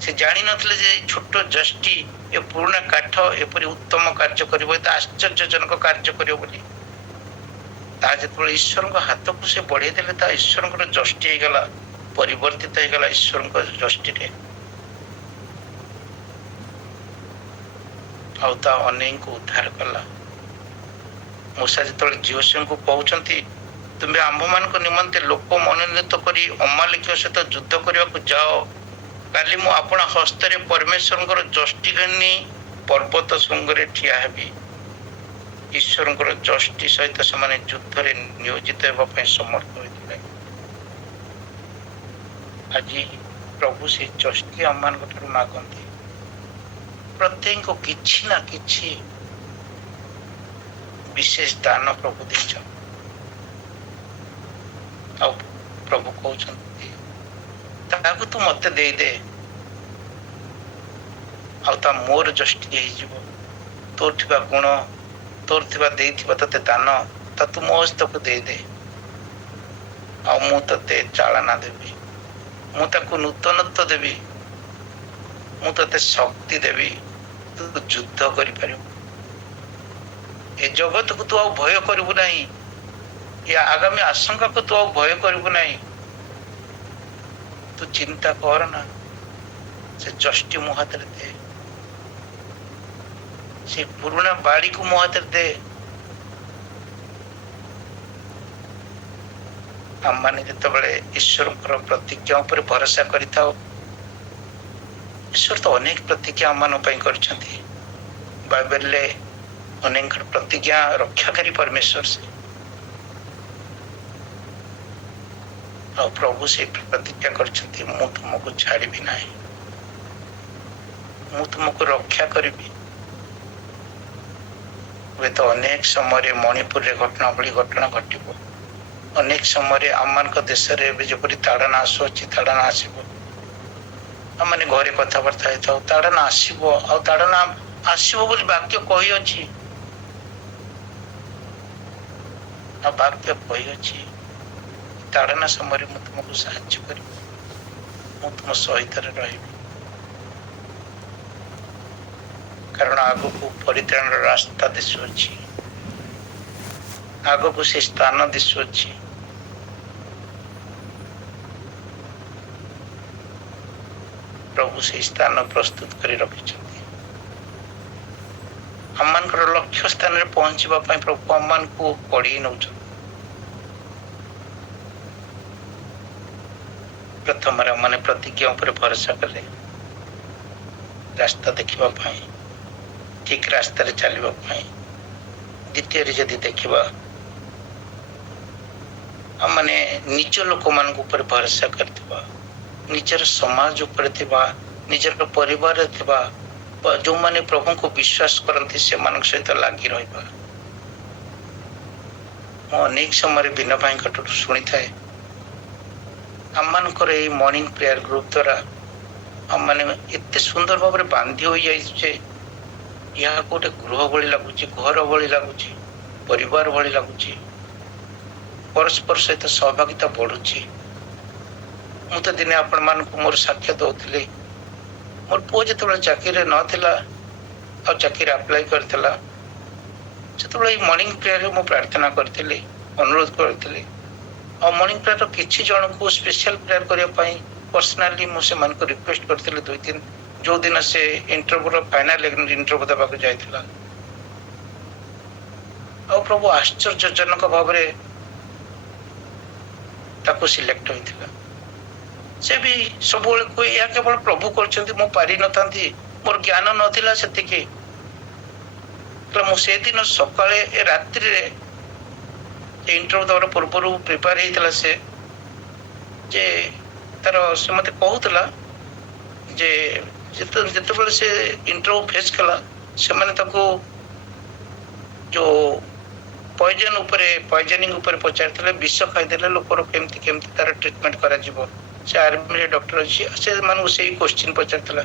ସେ ଜାଣିନଥିଲେ ଯେ ଛୋଟ ଯଷ୍ଟି, ଏ ପୁରୁଣା କାଠ ଏପରି ଉତ୍ତମ କାର୍ଯ୍ୟ କରିବ, ଏତେ ଆଶ୍ଚର୍ଯ୍ୟଜନକ କାର୍ଯ୍ୟ କରିବ ବୋଲି। ତା ଯେତେବେଳେ ଈଶ୍ୱରଙ୍କ ହାତକୁ ସେ ବଢେଇ ଦେଲେ, ତା ଈଶ୍ୱରଙ୍କର ଯଷ୍ଟି ହେଇଗଲା, ପରିବର୍ତ୍ତିତ ହେଇଗଲା ଈଶ୍ୱରଙ୍କ ଯଷ୍ଟିରେ। ଆଉ ତା ଅନେକଙ୍କୁ ଉଦ୍ଧାର କଲା। ମୂଷା ଯେତେବେଳେ ଜିହୋଶୁଆଙ୍କୁ କହୁଛନ୍ତି, ତୁମେ ଆମ୍ଭମାନଙ୍କ ନିମନ୍ତେ ଲୋକ ମନୋନୀତ କରି ଅମାଲେକୀୟ ସହିତ ଯୁଦ୍ଧ କରିବାକୁ ଯାଅ, କାଲି ମୁଁ ଆପଣ ହସ୍ତରେ ପରମେଶ୍ୱରଙ୍କର ଯଷ୍ଟି ଘେନି ପର୍ବତ ଶୃଙ୍ଗରେ ଠିଆ ହେବି। ଈଶ୍ୱରଙ୍କର ଯଷ୍ଟି ସହିତ ସେମାନେ ଯୁଦ୍ଧରେ ନିୟୋଜିତ ହେବା ପାଇଁ ସମର୍ଥ ହୋଇଥିଲେ। ଆଜି ପ୍ରଭୁ ସେ ଯଷ୍ଟି ଆମମାନଙ୍କ ଠାରୁ ମାଗନ୍ତି। ପ୍ରତ୍ୟେକଙ୍କୁ କିଛି ନା କିଛି ବିଶେଷ ଦାନ ପ୍ରଭୁ ଦେଇଛନ୍ତି। ଆଉ ପ୍ରଭୁ କହୁଛନ୍ତି, ତାହାକୁ ତୁ ମତେ ଦେଇଦେ, ଆଉ ତା ମୋର ଯଷ୍ଟି ହେଇଯିବ। ତୋର ଥିବା ଗୁଣ, ତୋର ଥିବା ଦେଇଥିବା ତତେ ଦାନ ତୁ ମୋ ହସ୍ତକୁ ଦେଇଦେ, ଆଉ ମୁଁ ତତେ ଚାଳନା ଦେବି, ମୁଁ ତାକୁ ନୂତନତ୍ୱ ଦେବି, ମୁଁ ତତେ ଶକ୍ତି ଦେବି, ତୁ ଯୁଦ୍ଧ କରିପାରିବୁ। ଏ ଜଗତକୁ ତୁ ଆଉ ଭୟ କରିବୁ ନାହିଁ, ଏ ଆଗାମୀ ଆଶଙ୍କାକୁ ତୁ ଆଉ ଭୟ କରିବୁ ନାହିଁ। ତୁ ଚିନ୍ତା କର ନା, ସେ ଯଷ୍ଟି ମୋ ହାତରେ ଦେ, ସେ ପୁରୁଣା ବାଡ଼ିକୁ ମୋ ହାତରେ ଦେ। ଆମମାନେ ଯେତେବେଳେ ଈଶ୍ୱରଙ୍କର ପ୍ରତିଜ୍ଞା ଉପରେ ଭରସା କରିଥାଉ, ଈଶ୍ୱର ତ ଅନେକ ପ୍ରତିଜ୍ଞା ଆମମାନଙ୍କ ପାଇଁ କରିଛନ୍ତି। ବାଇବେଲରେ ଅନେକ ପ୍ରତିଜ୍ଞା ରକ୍ଷାକାରୀ ପରମେଶ୍ୱର ସେ। ଆଉ ପ୍ରଭୁ ସେଇ ପ୍ରତିଜ୍ଞା କରିଛନ୍ତି, ମୁଁ ତୁମକୁ ଛାଡ଼ିବି ନାହିଁ, ମୁଁ ତୁମକୁ ରକ୍ଷା କରିବି। ହୁଏତ ଅନେକ ସମୟରେ ମଣିପୁରରେ ଘଟଣା ଭଳି ଘଟଣା ଘଟିବ, ଅନେକ ସମୟରେ ଆମମାନଙ୍କ ଦେଶରେ ଏବେ ଯେପରି ତାଡ଼ନା ଆସୁଅଛି, ତାଡ଼ନା ଆସିବ। ଆମମାନେ ଘରେ କଥାବାର୍ତ୍ତା ହେଇଥାଉ, ତାଡ଼ନା ଆସିବ, ଆଉ ତାଡ଼ନା ଆସିବ ବୋଲି ବାକ୍ୟ କହିଅଛି, ଆଉ ବାକ୍ୟ କହିଅଛି ତାଡ଼ନା ସମୟରେ ମୁଁ ତୁମକୁ ସାହାଯ୍ୟ କରିବି, ମୁଁ ତୁମ ସହିତ ରହିବି। କାରଣ ଆଗକୁ ପରିତ୍ରାଣର ରାସ୍ତା ଦିଶୁଅଛି, ଆଗକୁ ସେ ସ୍ଥାନ ଦିଶୁଅଛି। ପ୍ରଭୁ ସେଇ ସ୍ଥାନ ପ୍ରସ୍ତୁତ କରି ରଖିଛନ୍ତି। ଆମମାନଙ୍କର ଲକ୍ଷ୍ୟ ସ୍ଥାନରେ ପହଞ୍ଚିବା ପାଇଁ ପ୍ରଭୁ ଆମମାନଙ୍କୁ କଢ଼େଇ ନେଉଛନ୍ତି। ପ୍ରଥମରେ ଆମମାନେ ପ୍ରତିଜ୍ଞା ଉପରେ ଭରସା କଲେ ରାସ୍ତା ଦେଖିବା ପାଇଁ, ଠିକ ରାସ୍ତାରେ ଚାଲିବା ପାଇଁ। ଦ୍ୱିତୀୟରେ ଯଦି ଦେଖିବା, ଆମମାନେ ନିଜ ଲୋକମାନଙ୍କ ଉପରେ ଭରସା କରିଥିବା, ନିଜର ସମାଜ ଉପରେ ଥିବା, ନିଜର ପରିବାରରେ ଥିବା ଯେଉଁମାନେ ପ୍ରଭୁଙ୍କୁ ବିଶ୍ୱାସ କରନ୍ତି ସେମାନଙ୍କ ସହିତ ଲାଗି ରହିବା। ମୁଁ ଅନେକ ସମୟରେ ବିନୟ ଭାଇଙ୍କଠୁ ଶୁଣିଥାଏ, ଆମମାନଙ୍କର ଏଇ ମର୍ଣ୍ଣିଂ ପ୍ରେୟାର ଗ୍ରୁପ ଦ୍ୱାରା ଆମମାନେ ଏତେ ସୁନ୍ଦର ଭାବରେ ବାନ୍ଧି ହୋଇଯାଇଛୁ ଯେ ଏହାକୁ ଗୋଟେ ଗୃହ ଭଳି ଲାଗୁଛି, ଘର ଭଳି ଲାଗୁଛି, ପରିବାର ଭଳି ଲାଗୁଛି। ପରସ୍ପର ସହିତ ସହଭାଗିତା ବଢୁଛି। ମୁଁ ତ ଦିନେ ଆପଣମାନଙ୍କୁ ମୋର ସାକ୍ଷ୍ୟ ଦଉଥିଲି, ମୋର ପୁଅ ଯେତେବେଳେ ଚାକିରିରେ ନଥିଲା ଆଉ ଚାକିରି ଆପ୍ଲାଏ କରିଥିଲା, ସେତେବେଳେ ଏଇ ମର୍ଣ୍ଣିଂ ପ୍ରେୟାରରେ ମୁଁ ପ୍ରାର୍ଥନା କରିଥିଲି, ଅନୁରୋଧ କରିଥିଲି। ଆଉ ମର୍ଣ୍ଣିଂ ପ୍ରେୟାର କିଛି ଜଣଙ୍କୁ ସ୍ପେଶାଲ ପ୍ରେୟାର କରିବା ପାଇଁ ପର୍ସନାଲି ମୁଁ ସେମାନଙ୍କୁ ରିକ୍ୱେଷ୍ଟ କରିଥିଲି। 2 ଦିନ ଯୋଉ ଦିନ ସେ ଇଣ୍ଟରଭ୍ୟୁର ଫାଇନାଲ ଇଣ୍ଟରଭ୍ୟୁ ଦେବାକୁ ଯାଇଥିଲା, ଆଉ ପ୍ରଭୁ ଆଶ୍ଚର୍ଯ୍ୟଜନକ ଭାବରେ ତାକୁ ସିଲେକ୍ଟ ହୋଇଥିଲା। ସେ ବି ସବୁବେଳେ କୁହେ, ଏହା କେବଳ ପ୍ରଭୁ କରିଛନ୍ତି, ମୁଁ ପାରିନଥାନ୍ତି, ମୋର ଜ୍ଞାନ ନଥିଲା ସେତିକି। ମୁଁ ସେଦିନ ସକାଳେ ରାତ୍ରିରେ ଇଣ୍ଟରଭ୍ୟୁ ଦେବାର ପୂର୍ବରୁ ପ୍ରିପେୟାର ହେଇଥିଲା ସେ, ଯେ ସେ ମତେ କହୁଥିଲା ଯେ ଯେତେବେଳେ ସେ ଇଣ୍ଟରଭ୍ୟୁ ଫେସ୍ କଲା, ସେମାନେ ତାକୁ ଯୋଉ ପଏଜନିଂ ଉପରେ ପଚାରିଥିଲେ, ବିଷ ଖାଇଦେଲେ ଲୋକର କେମିତି ତାର ଟ୍ରିଟମେଣ୍ଟ କରାଯିବ। ସେ ଆର୍ମିରେ ଡକ୍ଟର ଅଛି, ସେମାନଙ୍କୁ ସେଇ କୋଶ୍ଚିନ୍ ପଚାରିଥିଲା।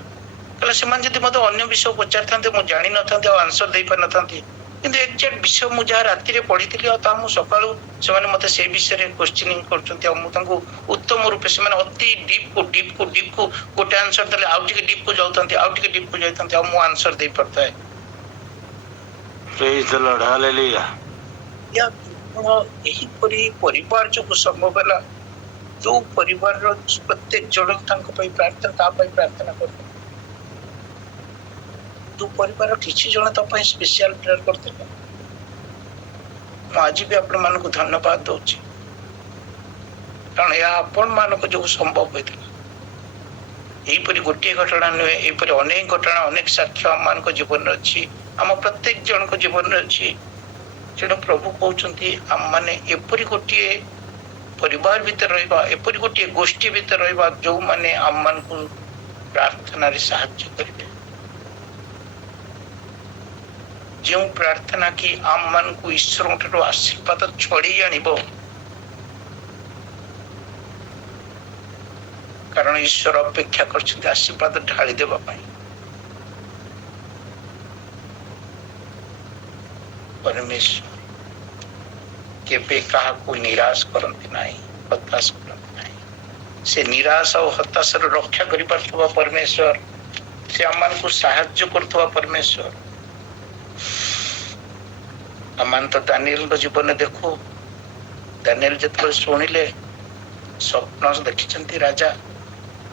କହିଲା ସେମାନେ ଯଦି ମତେ ଅନ୍ୟ ବିଷୟ ପଚାରିଥାନ୍ତେ ମୁଁ ଜାଣିନଥାନ୍ତି ଆଉ ଆନ୍ସର ଦେଇପାରିନଥାନ୍ତି, କିନ୍ତୁ ଏକ୍ଜାକ୍ଟ ବିଷୟ ମୁଁ ଯାହା ରାତିରେ ପଢିଥିଲି ଆଉ ତାହା ମୁଁ ସକାଳୁ ସେମାନେ ମତେ ସେଇ ବିଷୟରେ କୋଶ୍ଚିନିଂ କରୁଛନ୍ତି, ଆଉ ମୁଁ ତାଙ୍କୁ ଉତ୍ତମ ରୂପେ, ସେମାନେ ଅତି ଡିପକୁ ଗୋଟେ ଆନ୍ସର ଦେଲେ ଆଉ ଟିକେ ଡିପକୁ ଯାଉଥାନ୍ତି, ଆଉ ଟିକେ ଡିପକୁ ଯାଇଥାନ୍ତି, ଆଉ ମୁଁ ଆନ୍ସର ଦେଇପାରିଥାଏ। ପ୍ରେଜ୍ ଦ ଲର୍ଡ, ହାଲେଲୁୟା। ଏହିପରି ପରିବାର ଯୋଗୁ ସମ୍ଭବ ହେଲା। ଯୋଉ ପରିବାରର ପ୍ରତ୍ୟେକ ଜଣ ତାଙ୍କ ପାଇଁ ପ୍ରାର୍ଥନା, ତା ପାଇଁ ପ୍ରାର୍ଥନା କରୁଥିଲେ। ଯୋଉ ପରିବାର କିଛି ଜଣ ତା ପାଇଁ ସ୍ପେଶାଲ ପ୍ରେୟାର କରିଥିଲେ, ମୁଁ ଆଜି ବି ଆପଣମାନଙ୍କୁ ଧନ୍ୟବାଦ ଦଉଛି, କାରଣ ଏହା ଆପଣମାନଙ୍କ ଯୋଗୁ ସମ୍ଭବ ହୋଇଥିଲା। ଏହିପରି ଗୋଟିଏ ଘଟଣା ନୁହେଁ, ଏହିପରି ଅନେକ ଘଟଣା, ଅନେକ ସାକ୍ଷ୍ୟ ଆମମାନଙ୍କ ଜୀବନରେ ଅଛି, ଆମ ପ୍ରତ୍ୟେକ ଜଣଙ୍କ ଜୀବନରେ ଅଛି। ତେଣୁ ପ୍ରଭୁ କହୁଛନ୍ତି ଆମମାନେ ଏପରି ଗୋଟିଏ ପରିବାର ଭିତରେ ରହିବା, ଏପରି ଗୋଟିଏ ଗୋଷ୍ଠୀ ଭିତରେ ରହିବା ଯୋଉମାନେ ଆମମାନଙ୍କୁ ପ୍ରାର୍ଥନାରେ ସାହାଯ୍ୟ କରିବେ। ଯେଉଁ ପ୍ରାର୍ଥନା କି ଆମମାନଙ୍କୁ ଈଶ୍ୱରଙ୍କ ଠାରୁ ଆଶୀର୍ବାଦ ଛଡେଇ ଆଣିବ, କାରଣ ଈଶ୍ୱର ଅପେକ୍ଷା କରିଛନ୍ତି ଆଶୀର୍ବାଦ ଢାଳି ଦେବା ପାଇଁ। परमेश्वर केबे काहाकू निराश करती नहीं, हताश करती नहीं। से निराश और हताश रक्षा करि पारथुवा परमेश्वर, से अमान को साहाय्य करथुवा परमेश्वर। अमान तो दानिएल को जीवन देखो, दानिएल जतबे सुनिले स्वप्न देखिचंती राजा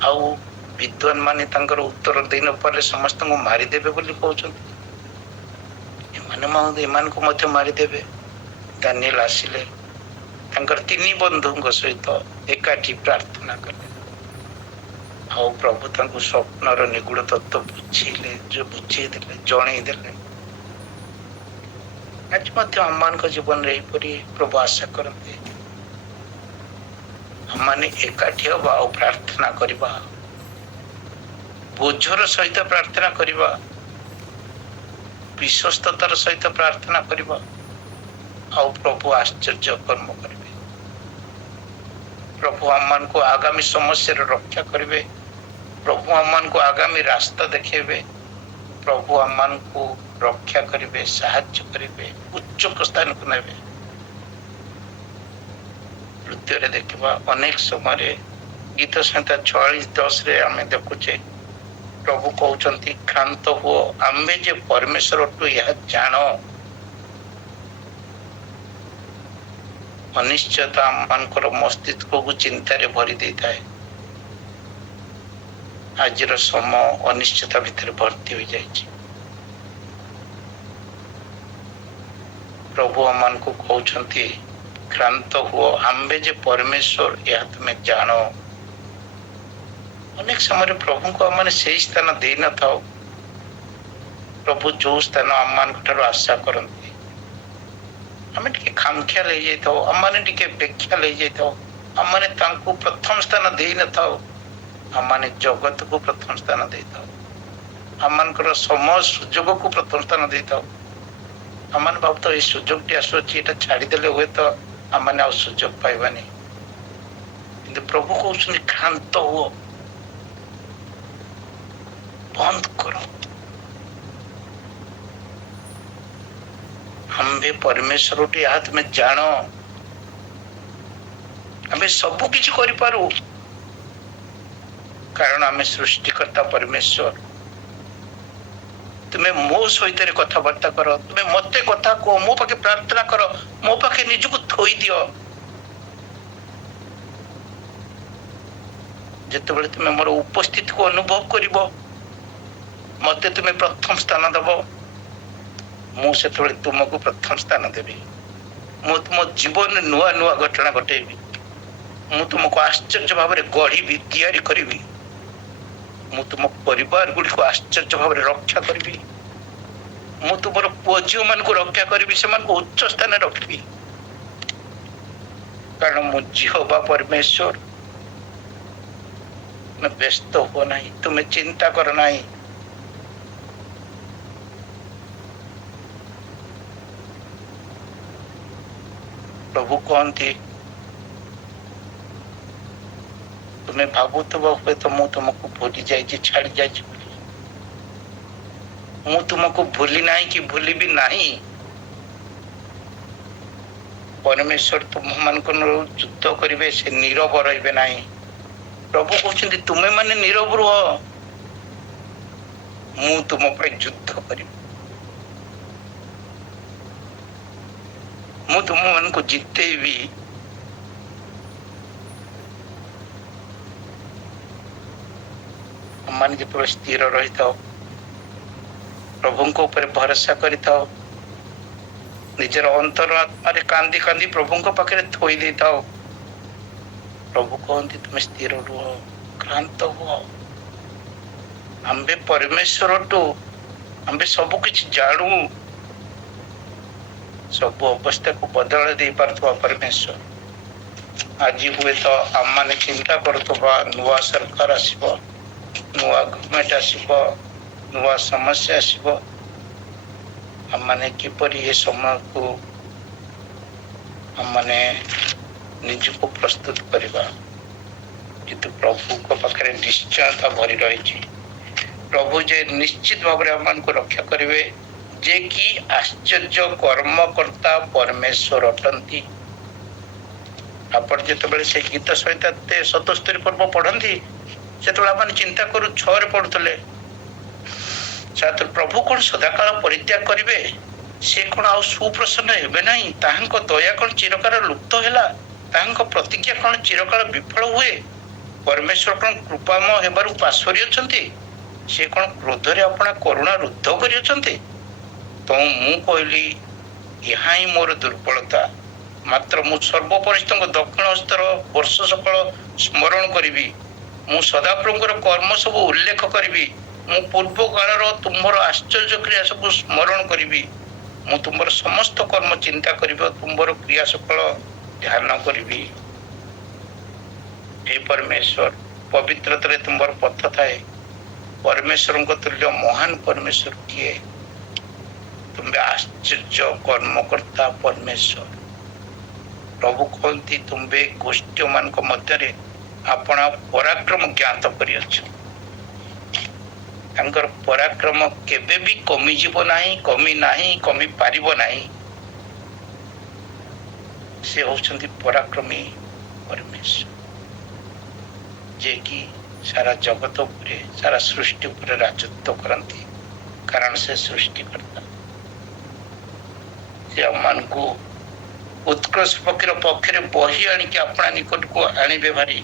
आउ विद्वान माने तांकर उत्तर दिन पर समस्त को मारी देबे बोली कहउचंती। एमान को मध्य मारी देबे। दानिएल आसिले तांकर तीन बंधुଙ୍କ सहित एकाठी प्रार्थना कले आउ प्रभु तांको स्वप्नर निगूढ़ तत्व बुझिले, जो बुझे देले, जणै देले। आज मध्य अम्मान को जीवन रे परी प्रभु आशा करते हमने एकाठी हवा और प्रार्थना करबा, बोझर सहित प्रार्थना करबा, विश्वस्ततार सहित प्रार्थना करबा और प्रभु आश्चर्य कर्म करेंगे। प्रभु अम्मान को आगामी समस्या रक्षा करेंगे, प्रभु अम्मान को आगामी रास्ता देखेबे, प्रभु अम्मान को रक्षा करेंगे, साहाय्य करेंगे, उच्च स्थान को नेबे। नृत्य देखा अनेक समय गीत संहिता 46:10 रे आमे देखुचे प्रभु कहउचंती क्षांत हो आम्बे जे परमेश्वर टू यह जानो। अनिश्चयता मानकर मस्तिष्क को चिंता रे भरी देता है। आज समय अनिश्चयता भितर भर्ती हो जाए। प्रभु अमान को कहउचंती क्रांत हुओ आम्बे जे परमेश्वर यह तुम्हें जानो। अनेक समय प्रभु को आम से स्थान दे न था। प्रभु जो स्थान आम आशा करते आम टे खामख्या ले जाइए, आम टे बेख्या ले जाइए, आम प्रथम स्थान दे न था। आम जगत को प्रथम स्थान दे था, आम समय सुजोग को प्रथम स्थान दे था। आम भाव तो ये सुजोग टी आसूची ये छाड़देले हुए तो आम सुजोग पाइबानी। कि प्रभु कहते क्षांत हुओ, बंद करो। हम भी परमेश्वर टी हाथ में जानो, हमें सब किछि करि पारू, कारण आम सृष्टिकर्ता परमेश्वर। तुम्हें मो सहित कथबार्ता कर, तुम्हें मते कथा कह, मो पाखे प्रार्थना कर, मो पाखे निजको थोई दियो। जेतेबेले तुम्हें मोर उपस्थिति को अनुभव करिवो, मते तुम्हें प्रथम स्थान दब, मु से तुमको प्रथम स्थान देवी। मु तुम जीवन नुआ नुआ घटना घटेबी, मु तुमको आश्चर्य भाव में गढ़ी तैयारी करी, मु तुम परिवार गुड़ी को आश्चर्य भाव में रक्षा करी, मु तुम पुओ झील मान को रक्षा करी, से उच्च स्थान रखी। कारण मु यहोवा परमेश्वर। मैं व्यस्त हो नहीं, तुम्हें चिंता कर नहीं। प्रभु कहते तुम्हें भावुथब हुए तो मु तुमको भूली जाइए, छाड़ी जाइए। मु तुमको भूली नहीं कि भूली भी नहीं। परमेश्वर तुम मान युद्ध करेंगे, से नीरव रहिबे नहीं। प्रभु कहते तुम्हें माने नीरव रुह, मु तुम पर युद्ध करी, मु तुम मन को जितेबी। मान जो स्थिर रही था, प्रभु को ऊपर भरोसा करी था, निजर अंतर आत्मा कांदी कांदी प्रभु को पाखे थोई दे था। प्रभु कहते तुम्हें स्थिर रुह, क्रांत हुओ। आम्बे परमेश्वर टू आम्बे सब किछि जानू, सब अवस्था को बदल दे पारथुवा परमेश्वर। आज हुए तो आम माने चिंता करथुवा नुआ सरकार आसीबो, नुआ गवर्नमेंट आसीबो, नुआ समस्या आसीबो। आम माने किपरि ये समय को आम माने निजको प्रस्तुत करवा, किंतु प्रभु को पाखे निश्चयता भरी रही। प्रभु जे निश्चित भाव में आम को रक्षा करेंगे, जे कि आश्चर्य कर्मकर्ता परमेश्वर अटंती। आपण जेतेबेले से गीत सहित 77 पर्व पढ़ती से मैंने चिंता करू 6 पढ़ुले प्रभु कौन सदाकाल परित्याग करेंगे से कौन आ सुप्रसन्न हेबे नहीं ताहांको दया कौन चिरकाल लुप्त हैला ताहांको प्रतिज्ञा कौन चिरकाल विफल हुए परमेश्वर कौन कृपामय हेबारु पाशरी अछंती से कौन क्रोध रे अपना करुणा रुद्ध करि अछंती। तो मु कहली यहाँ ही मोर दुर्बलता मात्र मु सर्वपरिष्ठ दक्षिण हस्तर वर्ष सकल स्मरण करी मु सदाप्रभुर कर्म सब उल्लेख करी मु पूर्व कालर तुम्हार आश्चर्य क्रिया सब स्मरण करी मु तुम्हार समस्त कर्म चिंता करी तुम्हार क्रिया सकल ध्यान करी। हे परमेश्वर पवित्रता तुम्हार पथ थाए परमेश्वर तुल्य महान परमेश्वर किए तुम्हें आश्चर्य कर्मकर्ता परमेश्वर प्रभु कहती तुम्बे गोष्ठी मान मध्य आपण पराक्रम ज्ञात कर पराक्रम केबे भी कमी जीव नाही कमी नाही कमी पारिबो नाही से होचंती पराक्रमी परमेश्वर जे कि सारा जगत उपरे सारा सृष्टि उपरे राजत्व करती कारण से सृष्टि करता से अमान को उत्कृष्ट पक्षर बही आणिकी अपना निकट को आणवे भारी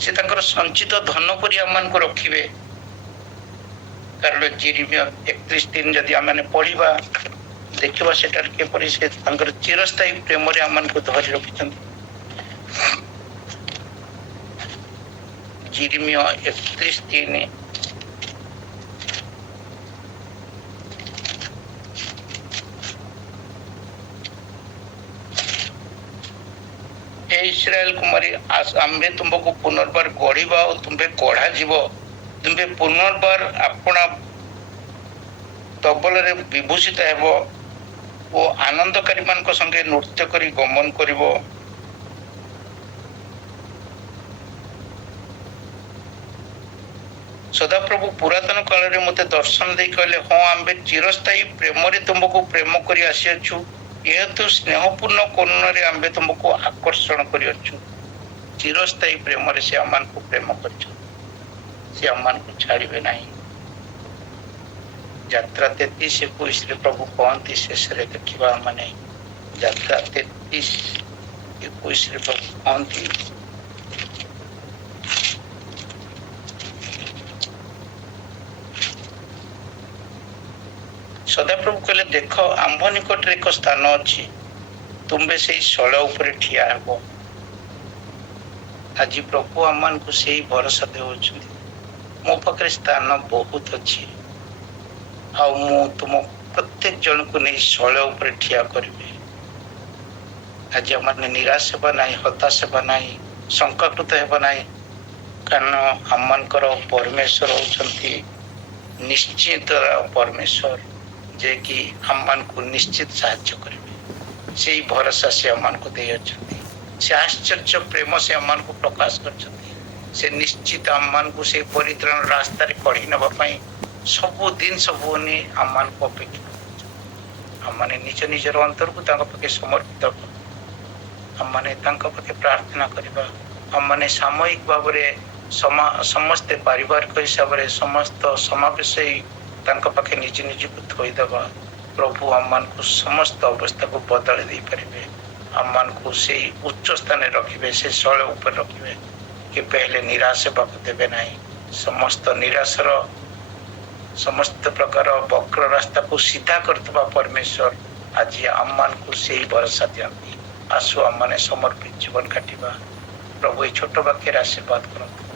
से संचित धन पर आम को रखिए कारण जिरिमिया 31 जदि आम पढ़ा देखा से चिरस्थायी प्रेम आम को धरी रखिंट जिरिमिया 31:3 इस्राएल कुमारी आम्भे तुमको पुनर्बार गढ़ा और तुम्हें गढ़ा जीव तुम्हें पुनर्बार अपना तबल विभूषित हेबो ओ आनंदकारी मान संगे नृत्य करी गमन करिवो सदाप्रभु पुरातन काल रे मते दर्शन दे कहले हाँ आम्बे चिरस्थायी प्रेम रे तुमको प्रेम करी आसीअछु एहेतु स्नेहपूर्ण करुणारे आम्बे तुमको आकर्षण करिअछु चिरस्थायी प्रेम रे से आमान को प्रेम करछु से आमान को छाड़िबे नहीं। यात्रा 33:21 रे प्रभु कहती शेष रे देखिबा माने यात्रा 33:21 रे प्रभु कहती सदाप्रभु कहले देख आंभ निकट एक स्थान अच्छी तुम्बे से शैल उपर ठिया हेब आज प्रभु आम को से भरोसा दे मो पाखे स्थान बहुत अच्छी तुम प्रत्येक जन को नहीं शैल उपर ठिया करेंगे आज आम निराश हेबा ना हताश हेबा ना शंकाकृत हेबा ना कारण आमर परमेश्वर होती निश्चित परमेश्वर जे कि हम को निश्चित साहाय्य करेंगे से भरोसा से हम को दे से आश्चर्य प्रेम से हम को प्रकाश कर से निश्चित हम को से परित्राण रास्ता कढ़ी नापी सबुदिन सबुनि आम को अपेक्षा आम निज निजर अंतर को पाखे समर्पित पाखे प्रार्थना करवा आम सामयिक भाव समस्ते पारिवारिक हिसाब से समस्त समावेश पाखे निज निज को थोईदबा प्रभु आम को समस्त अवस्था को बदल दे पारे आम को से उच्च स्थान रखिए से शैल उपर रखिए कि पहले निराश होगा देवे ना समस्त निराशर समस्त प्रकार वक्र रास्ता को सीधा करता परमेश्वर आज आम को से भरोसा दिखती आसु आम समर्पित जीवन काटिबा प्रभु ये छोट वाक्य आशीर्वाद करते।